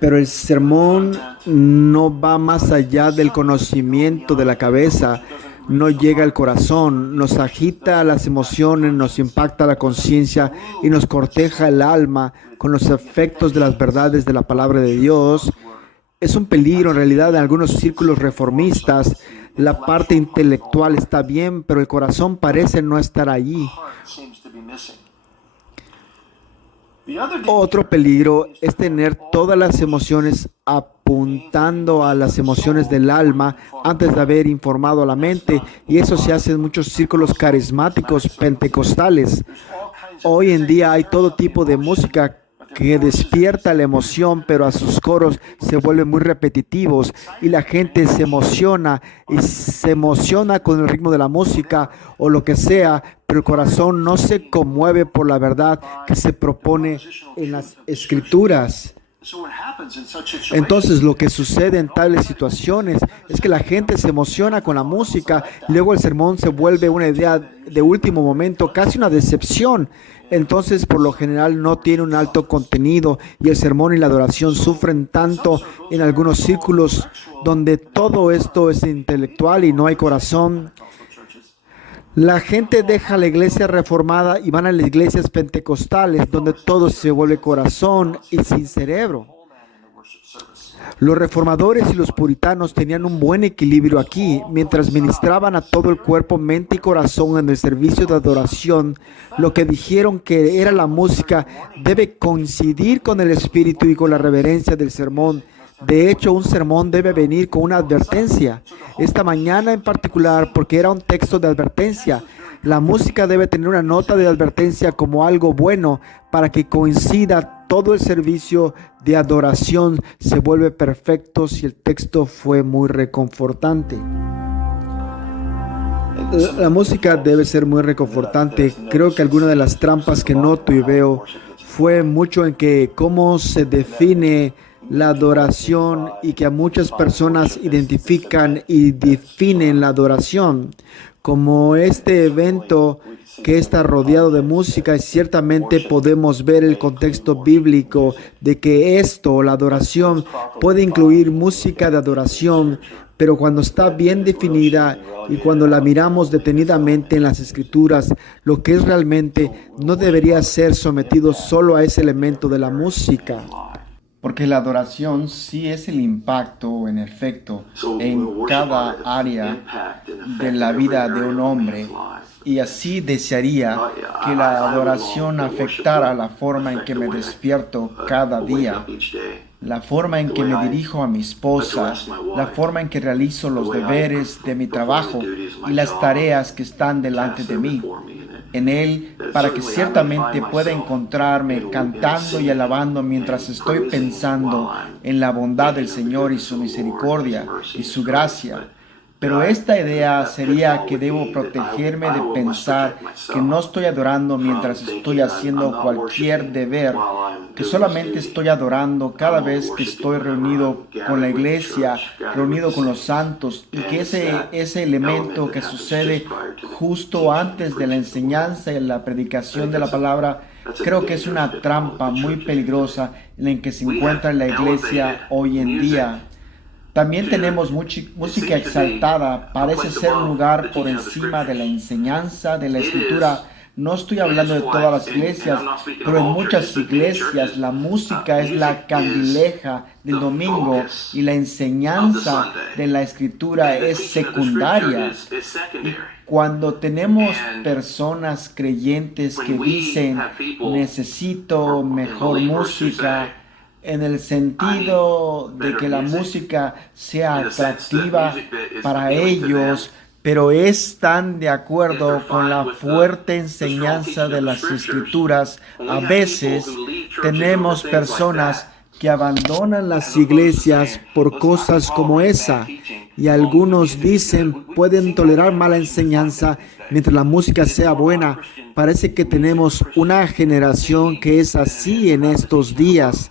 pero el sermón no va más allá del conocimiento de la cabeza, no llega al corazón, nos agita las emociones, nos impacta la conciencia y nos corteja el alma con los efectos de las verdades de la palabra de Dios. Es un peligro en realidad en algunos círculos reformistas. La parte intelectual está bien, pero el corazón parece no estar allí. Otro peligro es tener todas las emociones apuntando a las emociones del alma antes de haber informado a la mente, y eso se hace en muchos círculos carismáticos pentecostales. Hoy en día hay todo tipo de música que despierta la emoción, pero a sus coros se vuelven muy repetitivos y la gente se emociona con el ritmo de la música o lo que sea, pero el corazón no se conmueve por la verdad que se propone en las escrituras. Entonces, lo que sucede en tales situaciones es que la gente se emociona con la música, luego el sermón se vuelve una idea de último momento, casi una decepción. Entonces, por lo general, no tiene un alto contenido y el sermón y la adoración sufren tanto en algunos círculos donde todo esto es intelectual y no hay corazón. La gente deja la iglesia reformada y van a las iglesias pentecostales donde todo se vuelve corazón y sin cerebro. Los reformadores y los puritanos tenían un buen equilibrio aquí. Mientras ministraban a todo el cuerpo, mente y corazón en el servicio de adoración, lo que dijeron que era la música debe coincidir con el espíritu y con la reverencia del sermón. De hecho, un sermón debe venir con una advertencia. Esta mañana en particular, porque era un texto de advertencia, la música debe tener una nota de advertencia como algo bueno para que coincida todo el servicio de adoración se vuelve perfecto si el texto fue muy reconfortante. La música debe ser muy reconfortante. Creo que alguna de las trampas que noto y veo fue mucho en que cómo se define la adoración y que a muchas personas identifican y definen la adoración como este evento que está rodeado de música, y ciertamente podemos ver el contexto bíblico de que esto, la adoración, puede incluir música de adoración, pero cuando está bien definida y cuando la miramos detenidamente en las Escrituras, lo que es realmente no debería ser sometido solo a ese elemento de la música. Porque la adoración sí es el impacto en efecto en cada área de la vida de un hombre. Y así desearía que la adoración afectara la forma en que me despierto cada día, la forma en que me dirijo a mi esposa, la forma en que realizo los deberes de mi trabajo y las tareas que están delante de mí. En Él, para que ciertamente pueda encontrarme cantando y alabando mientras estoy pensando en la bondad del Señor y su misericordia y su gracia. Pero esta idea sería que debo protegerme de pensar que no estoy adorando mientras estoy haciendo cualquier deber, que solamente estoy adorando cada vez que estoy reunido con la iglesia, reunido con los santos, y que ese elemento que sucede justo antes de la enseñanza y la predicación de la palabra, creo que es una trampa muy peligrosa en la que se encuentra la iglesia hoy en día. También tenemos música exaltada, parece ser un lugar por encima de la enseñanza de la Escritura. No estoy hablando de todas las iglesias, pero en muchas iglesias la música es la candileja del domingo y la enseñanza de la Escritura es secundaria. Y cuando tenemos personas creyentes que dicen, necesito mejor música, en el sentido de que la música sea atractiva para ellos, pero están de acuerdo con la fuerte enseñanza de las Escrituras. A veces tenemos personas que abandonan las iglesias por cosas como esa, y algunos dicen pueden tolerar mala enseñanza mientras la música sea buena. Parece que tenemos una generación que es así en estos días.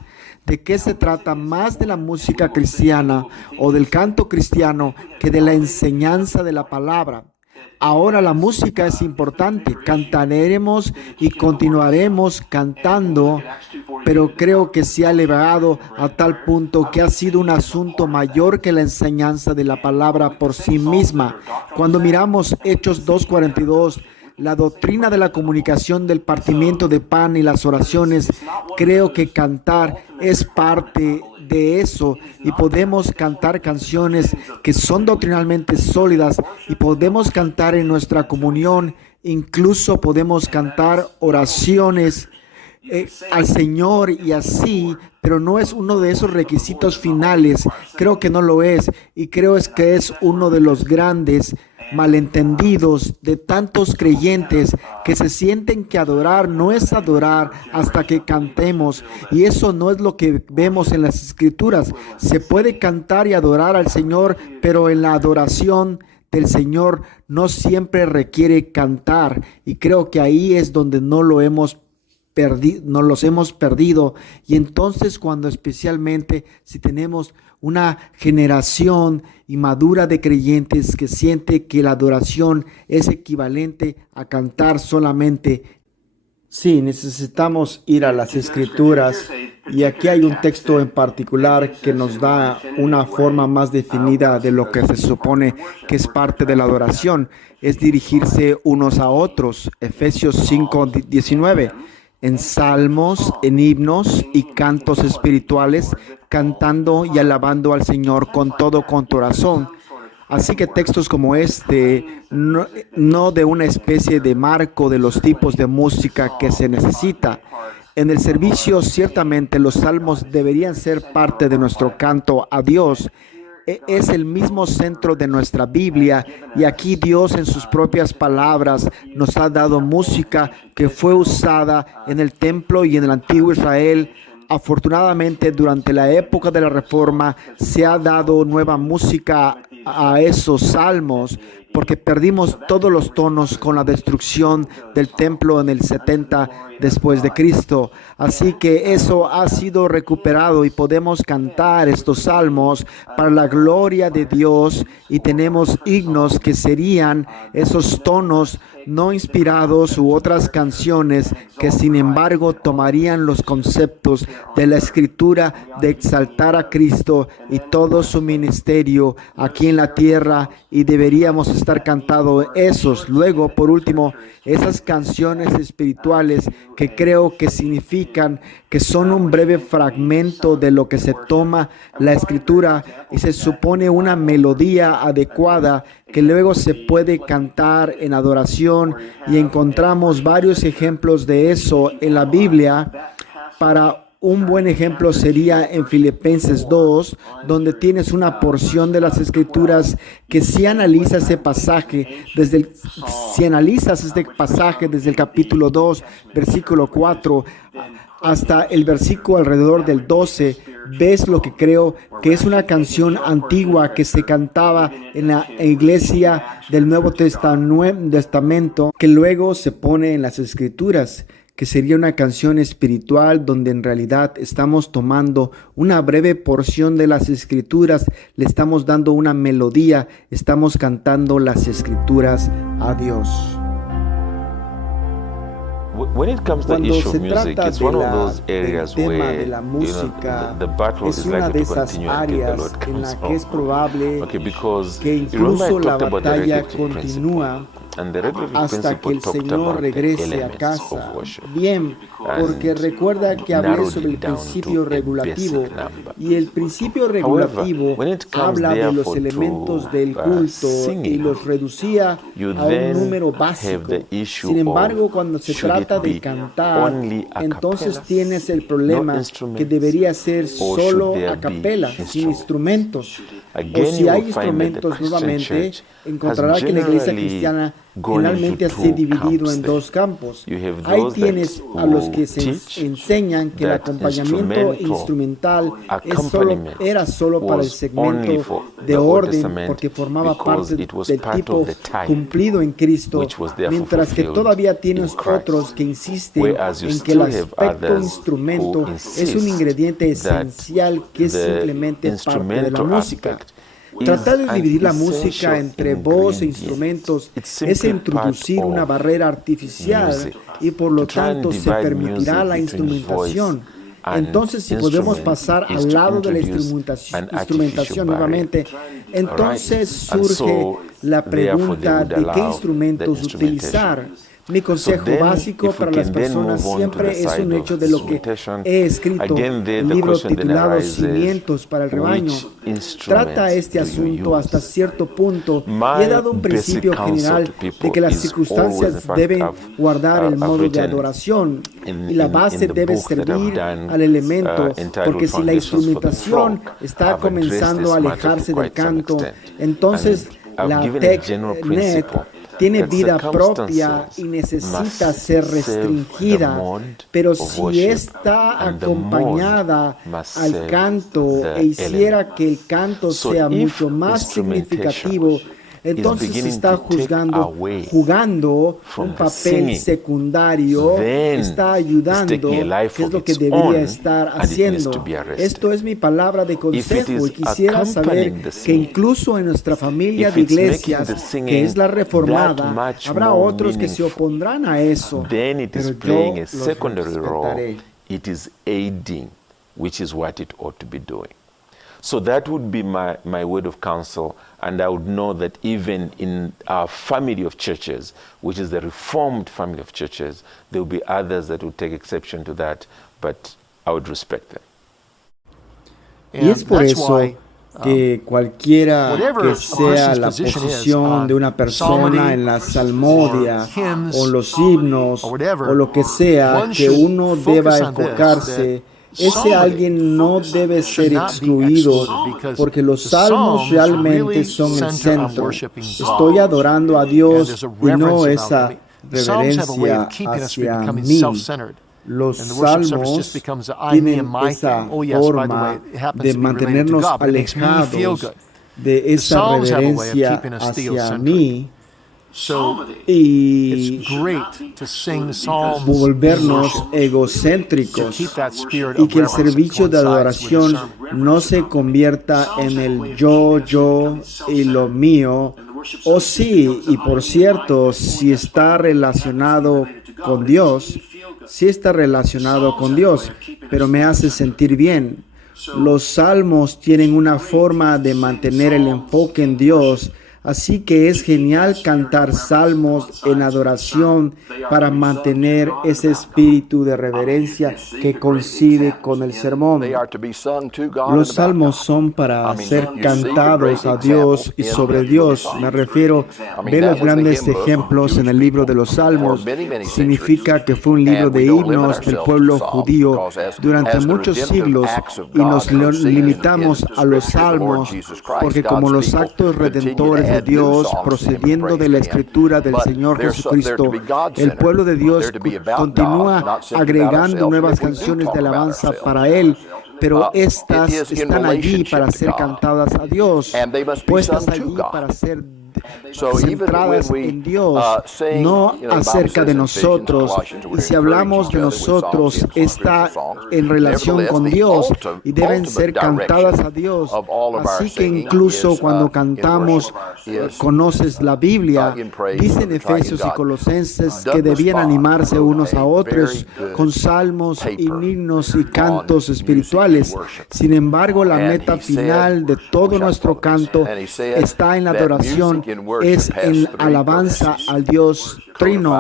de qué se trata más de la música cristiana o del canto cristiano que de la enseñanza de la palabra. Ahora la música es importante, cantaremos y continuaremos cantando, pero creo que se ha elevado a tal punto que ha sido un asunto mayor que la enseñanza de la palabra por sí misma. Cuando miramos Hechos 2:42, la doctrina de la comunicación del partimiento de pan y las oraciones, creo que cantar es parte de eso y podemos cantar canciones que son doctrinalmente sólidas y podemos cantar en nuestra comunión, incluso podemos cantar oraciones al Señor y así, pero no es uno de esos requisitos finales. Creo que no lo es y creo que es uno de los grandes malentendidos de tantos creyentes que se sienten que adorar no es adorar hasta que cantemos, y eso no es lo que vemos en las Escrituras. Se puede cantar y adorar al Señor, pero en la adoración del Señor no siempre requiere cantar, y creo que ahí es donde nos los hemos perdido. Y entonces cuando especialmente si tenemos una generación inmadura de creyentes que siente que la adoración es equivalente a cantar solamente. Sí, necesitamos ir a las Escrituras, y aquí hay un texto en particular que nos da una forma más definida de lo que se supone que es parte de la adoración, es dirigirse unos a otros. Efesios 5:19. En salmos, en himnos y cantos espirituales, cantando y alabando al Señor con todo corazón. Así que textos como este, no de una especie de marco de los tipos de música que se necesita. En el servicio, ciertamente los salmos deberían ser parte de nuestro canto a Dios. Es el mismo centro de nuestra Biblia, y aquí Dios en sus propias palabras nos ha dado música que fue usada en el templo y en el antiguo Israel. Afortunadamente, durante la época de la Reforma se ha dado nueva música a esos salmos, porque perdimos todos los tonos con la destrucción del templo en el 70 después de Cristo. Así que eso ha sido recuperado y podemos cantar estos salmos para la gloria de Dios, y tenemos himnos que serían esos tonos no inspirados u otras canciones que sin embargo tomarían los conceptos de la Escritura de exaltar a Cristo y todo su ministerio aquí en la tierra, y deberíamos estar cantando esos. Luego, por último, esas canciones espirituales que creo que significan que son un breve fragmento de lo que se toma la Escritura y se supone una melodía adecuada que luego se puede cantar en adoración, y encontramos varios ejemplos de eso en la Biblia. Para un buen ejemplo sería en Filipenses 2, donde tienes una porción de las Escrituras que si analizas este pasaje desde el capítulo 2, versículo 4, hasta el versículo alrededor del 12, ves lo que creo que es una canción antigua que se cantaba en la iglesia del Nuevo Testamento, que luego se pone en las Escrituras, que sería una canción espiritual donde en realidad estamos tomando una breve porción de las Escrituras, le estamos dando una melodía, estamos cantando las Escrituras a Dios. When it comes to the Cuando issue se of music, trata it's one of those del areas tema de where la música, the battle es is una de likely to esas continue until the áreas Lord en comes la que es home. probable Okay, because que you remember I incluso la talked about the batalla resurrection continúa principle, and the resurrection hasta que principle el talked Señor about the regrese a elements casa. of worship. Bien, porque And recuerda que hablé narrowed sobre el it down principio to a regulativo, basic number. y el principio However, regulativo when it comes habla de los therefore elementos to del culto y singing, los reducía you a un then número have básico. the issue Sin embargo, of cuando se should trata it de be cantar, only a entonces cappella, tienes el no problema instruments, que debería ser or solo should there a be capela, sin instrumentos. o again si you hay will find that the instrumentos Christian nuevamente, church encontrará has que la iglesia generally cristiana gone generalmente into se ha two dividido camps en there. dos campos. You have Ahí those tienes that a los will que se teach enseñan que el that acompañamiento instrumental accompaniment era solo para el was only segmento for de the Old orden Testament porque formaba because parte it was del part tipo of the type cumplido en Cristo, which was therefore mientras que fulfilled todavía tienes in Christ. otros que insisten Whereas you en que el still have aspecto others instrumento who es un insist ingrediente that esencial que es the simplemente parte de la instrumental música. aspect Tratar de is an dividir la essential música entre voz e ingredient. instrumentos It's es simply introducir part una of barrera artificial music. y por lo To try and tanto se divide permitirá music la between instrumentación. voice and Entonces, si podemos instrument pasar is al to lado de la introduce instrumentación an nuevamente, artificial entonces And surge so, la therefore, they pregunta would de qué allow instrumentos the utilizar. Mi consejo then, básico if we para las can then personas move on to siempre the es side un of hecho de lo que instrumentation, he escrito, again, there el the libro question then titulado arises, Cimientos para el rebaño. which instruments Trata este do you asunto use? hasta cierto punto y My he dado un basic principio counsel general to people de que las is circunstancias always, in fact, deben I've guardar el modo de written adoración in- y la in base the debe book that I've servir done, al elemento, entitled porque si la Foundations for the instrumentación Frog, está I've addressed comenzando a this matter to alejarse del quite some canto, extent. entonces And I've la given a general TechNet principle tiene that vida propia circumstances y necesita must ser serve restringida, the mode pero of si worship, está and the acompañada mode must al serve canto the e hiciera element. que el canto So sea if mucho más instrumentation significativo, entonces beginning está to take away jugando from un the papel singing, secundario, then está it's ayudando, taking a life que es of lo que its debería own, estar and it needs haciendo. to be arrested. Esto es mi palabra de If it consejo y is quisiera saber accompanying the que singing, incluso en nuestra familia if de it's making iglesias, the singing que es la that reformada, much habrá more otros que se meaningful, opondrán a eso, then it is pero playing yo a los secondary role. respetaré. It is aiding, which is what it ought to be doing. So that would be my word of counsel, and I would know that even in our family of churches, which is the Reformed family of churches, there will be others that would take exception to that, but I would respect them. Y es por eso que cualquiera que sea la posición de una persona en la salmodia o los himnos o lo que sea, que uno deba enfocarse, ese alguien no debe ser excluido porque los salmos realmente son el centro. Estoy adorando a Dios y no esa reverencia hacia mí. Los salmos tienen esa forma de mantenernos alejados de esa reverencia hacia mí y volvernos egocéntricos y que el servicio de adoración no se convierta en el yo y lo mío. O sí, y por cierto, si está relacionado con Dios, pero me hace sentir bien. Los salmos tienen una forma de mantener el enfoque en Dios, así que es genial cantar salmos en adoración para mantener ese espíritu de reverencia que coincide con el sermón. Los salmos son para ser cantados a Dios y sobre Dios. Me refiero, ve los grandes ejemplos en el libro de los salmos. Significa que fue un libro de himnos del pueblo judío durante muchos siglos y nos limitamos a los salmos porque como los actos redentores de Dios procediendo de la escritura del Señor Jesucristo, el pueblo de Dios continúa agregando nuevas canciones de alabanza para Él, pero estas están allí para ser cantadas a Dios, puestas allí para ser centradas en Dios, no acerca de nosotros. Y si hablamos de nosotros, está en relación con Dios y deben ser cantadas a Dios. Así que incluso cuando cantamos, conoces la Biblia, dicen Efesios y Colosenses que debían animarse unos a otros con salmos, himnos y cantos espirituales. Sin embargo, la meta final de todo nuestro canto está en la adoración, es en alabanza al Dios Trino.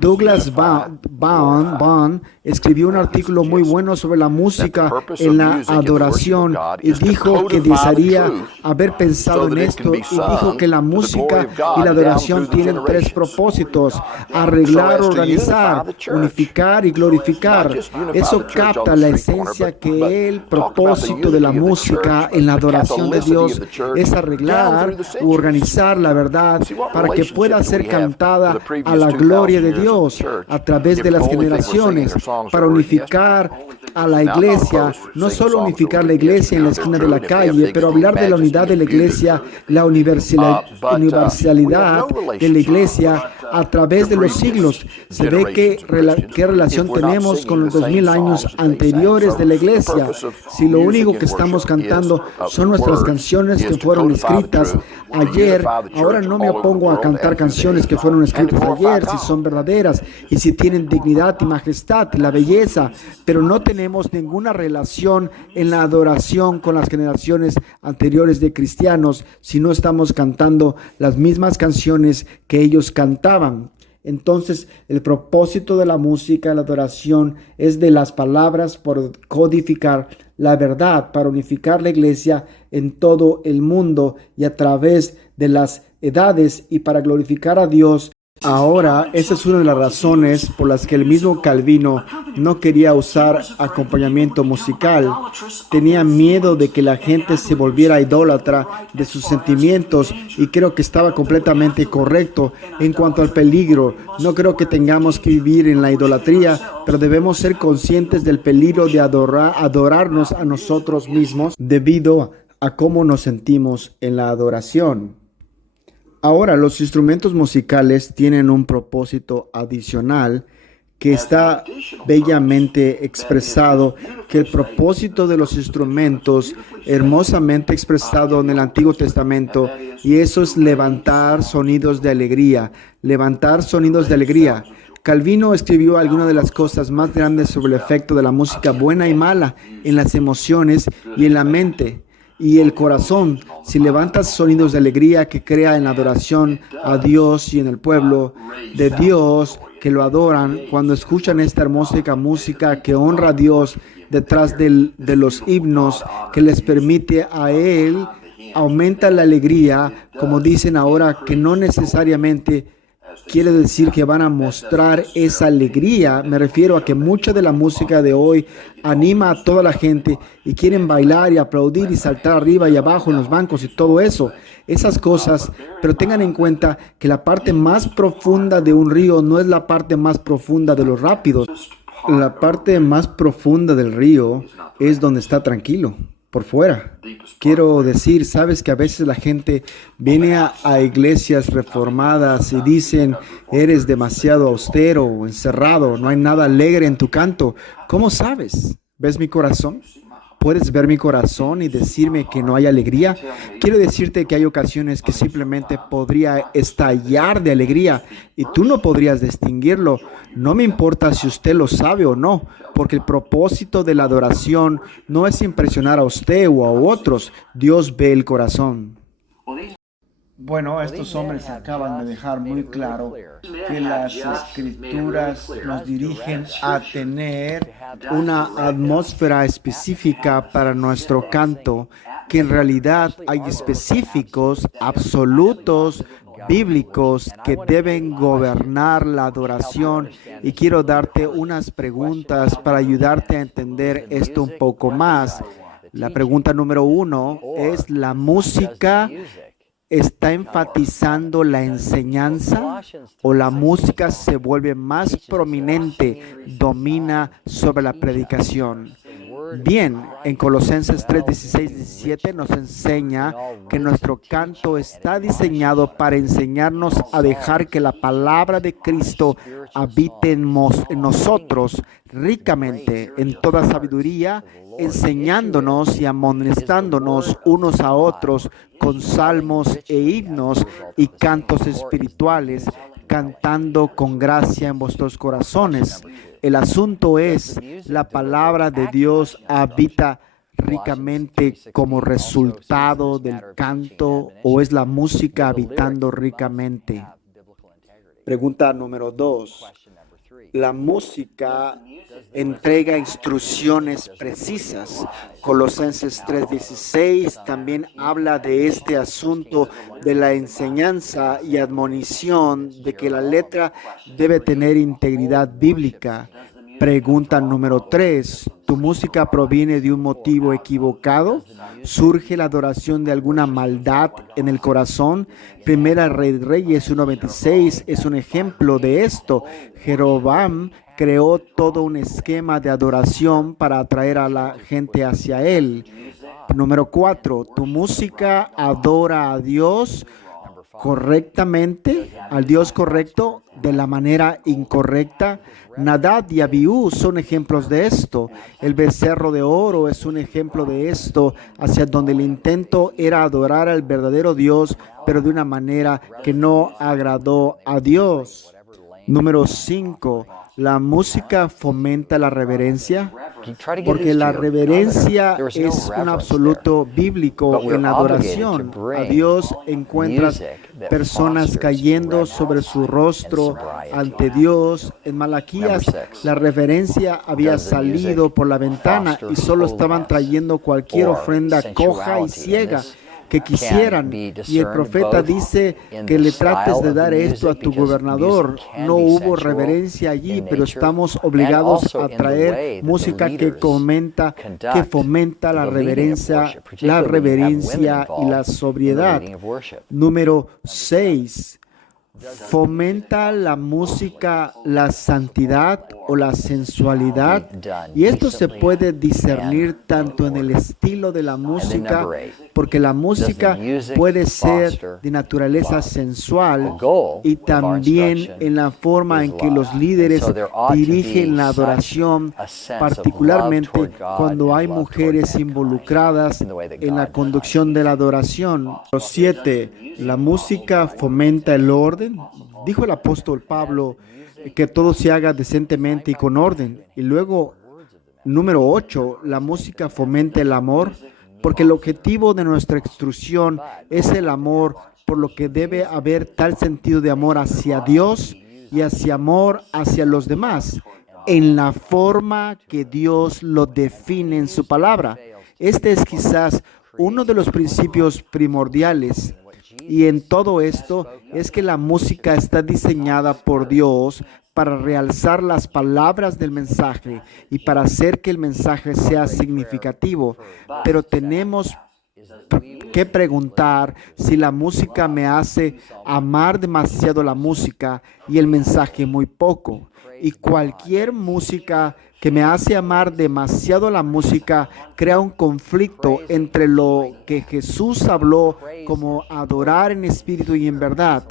Douglas Bond escribió un artículo muy bueno sobre la música en la adoración y dijo que desearía haber pensado en esto y dijo que la música y la adoración tienen tres propósitos: arreglar, organizar, unificar y glorificar. Eso capta la esencia que el propósito de la música en la adoración de Dios es arreglar u organizar la verdad para que pueda ser cantada a la gloria de Dios a través de las generaciones, para unificar a la iglesia, no solo unificar la iglesia en la esquina de la calle, pero hablar de la unidad de la iglesia, la universalidad de la iglesia a través de los siglos. Se ve qué relación tenemos con los 2000 años anteriores de la iglesia. Si lo único que estamos cantando son nuestras canciones que fueron escritas ayer, ahora no me opongo a cantar canciones que fueron escritas ayer si son verdaderas y si tienen dignidad y majestad, la belleza, pero no tenemos ninguna relación en la adoración con las generaciones anteriores de cristianos si no estamos cantando las mismas canciones que ellos cantaban. Entonces, el propósito de la música, la adoración, es de las palabras por codificar la verdad, para unificar la iglesia en todo el mundo y a través de las edades y para glorificar a Dios. Ahora, esa es una de las razones por las que el mismo Calvino no quería usar acompañamiento musical. Tenía miedo de que la gente se volviera idólatra de sus sentimientos y creo que estaba completamente correcto en cuanto al peligro. No creo que tengamos que vivir en la idolatría, pero debemos ser conscientes del peligro de adorarnos a nosotros mismos debido a cómo nos sentimos en la adoración. Ahora, los instrumentos musicales tienen un propósito adicional que está bellamente expresado, que el propósito de los instrumentos, hermosamente expresado en el Antiguo Testamento, y eso es levantar sonidos de alegría, levantar sonidos de alegría. Calvino escribió algunas de las cosas más grandes sobre el efecto de la música buena y mala en las emociones y en la mente y el corazón. Si levantas sonidos de alegría que crea en la adoración a Dios y en el pueblo de Dios que lo adoran, cuando escuchan esta hermosa música que honra a Dios detrás de los himnos que les permite a Él, aumenta la alegría, como dicen ahora, que no necesariamente quiere decir que van a mostrar esa alegría. Me refiero a que mucha de la música de hoy anima a toda la gente y quieren bailar y aplaudir y saltar arriba y abajo en los bancos y todo eso. Esas cosas, pero tengan en cuenta que la parte más profunda de un río no es la parte más profunda de los rápidos. La parte más profunda del río es donde está tranquilo, por fuera. Quiero decir, sabes que a veces la gente viene a iglesias reformadas y dicen, eres demasiado austero o encerrado, no hay nada alegre en tu canto. ¿Cómo sabes? ¿Ves mi corazón? ¿Puedes ver mi corazón y decirme que no hay alegría? Quiero decirte que hay ocasiones que simplemente podría estallar de alegría y tú no podrías distinguirlo. No me importa si usted lo sabe o no, porque el propósito de la adoración no es impresionar a usted o a otros. Dios ve el corazón. Bueno, estos hombres acaban de dejar muy claro que las escrituras nos dirigen a tener una atmósfera específica para nuestro canto, que en realidad hay específicos, absolutos, bíblicos que deben gobernar la adoración, y quiero darte unas preguntas para ayudarte a entender esto un poco más. La pregunta número 1 es: ¿la música está enfatizando la enseñanza o la música se vuelve más prominente, domina sobre la predicación? Bien, en Colosenses 3, 16, 17 nos enseña que nuestro canto está diseñado para enseñarnos a dejar que la palabra de Cristo habite en nosotros ricamente en toda sabiduría, enseñándonos y amonestándonos unos a otros con salmos e himnos y cantos espirituales, cantando con gracia en vuestros corazones. El asunto es, ¿la palabra de Dios habita ricamente como resultado del canto o es la música habitando ricamente? Pregunta número 2. La música entrega instrucciones precisas. Colosenses 3:16 también habla de este asunto de la enseñanza y admonición de que la letra debe tener integridad bíblica. Pregunta número 3. ¿Tu música proviene de un motivo equivocado? ¿Surge la adoración de alguna maldad en el corazón? Primera Reyes 1:26 es un ejemplo de esto. Jeroboam creó todo un esquema de adoración para atraer a la gente hacia él. Número 4. ¿Tu música adora a Dios correctamente, al Dios correcto, de la manera incorrecta? Nadab y Abiú son ejemplos de esto. El becerro de oro es un ejemplo de esto, hacia donde el intento era adorar al verdadero Dios, pero de una manera que no agradó a Dios. Número 5. ¿La música fomenta la reverencia? Porque la reverencia es un absoluto bíblico en la adoración. A Dios encuentras personas cayendo sobre su rostro ante Dios. En Malaquías, la reverencia había salido por la ventana y solo estaban trayendo cualquier ofrenda coja y ciega que quisieran. Y el profeta dice que le trates de dar esto a tu gobernador. No hubo reverencia allí, pero estamos obligados a traer música que fomenta la reverencia y la sobriedad. Número 6. ¿Fomenta la música la santidad o la sensualidad? Y esto se puede discernir tanto en el estilo de la música, porque la música puede ser de naturaleza sensual, y también en la forma en que los líderes dirigen la adoración, particularmente cuando hay mujeres involucradas en la conducción de la adoración. 7. ¿La música fomenta el orden? Dijo el apóstol Pablo que todo se haga decentemente y con orden. Y luego, número 8, ¿la música fomenta el amor? Porque el objetivo de nuestra instrucción es el amor, por lo que debe haber tal sentido de amor hacia Dios y amor hacia los demás, en la forma que Dios lo define en su palabra. Este es quizás uno de los principios primordiales. Y en todo esto es que la música está diseñada por Dios para realzar las palabras del mensaje y para hacer que el mensaje sea significativo. Pero tenemos que preguntar si la música me hace amar demasiado la música y el mensaje muy poco. Y cualquier música que me hace amar demasiado la música crea un conflicto entre lo que Jesús habló como adorar en espíritu y en verdad.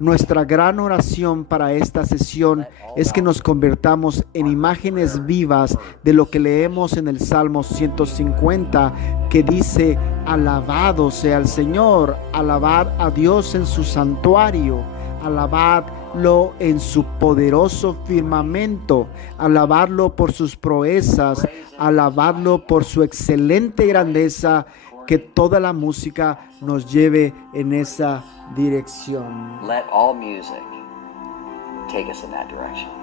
Nuestra gran oración para esta sesión es que nos convertamos en imágenes vivas de lo que leemos en el Salmo 150, que dice: alabado sea el Señor, alabad a Dios en su santuario, alabadlo en su poderoso firmamento, alabadlo por sus proezas, alabadlo por su excelente grandeza. Que toda la música nos lleve en esa dirección. Let all music take us in that direction.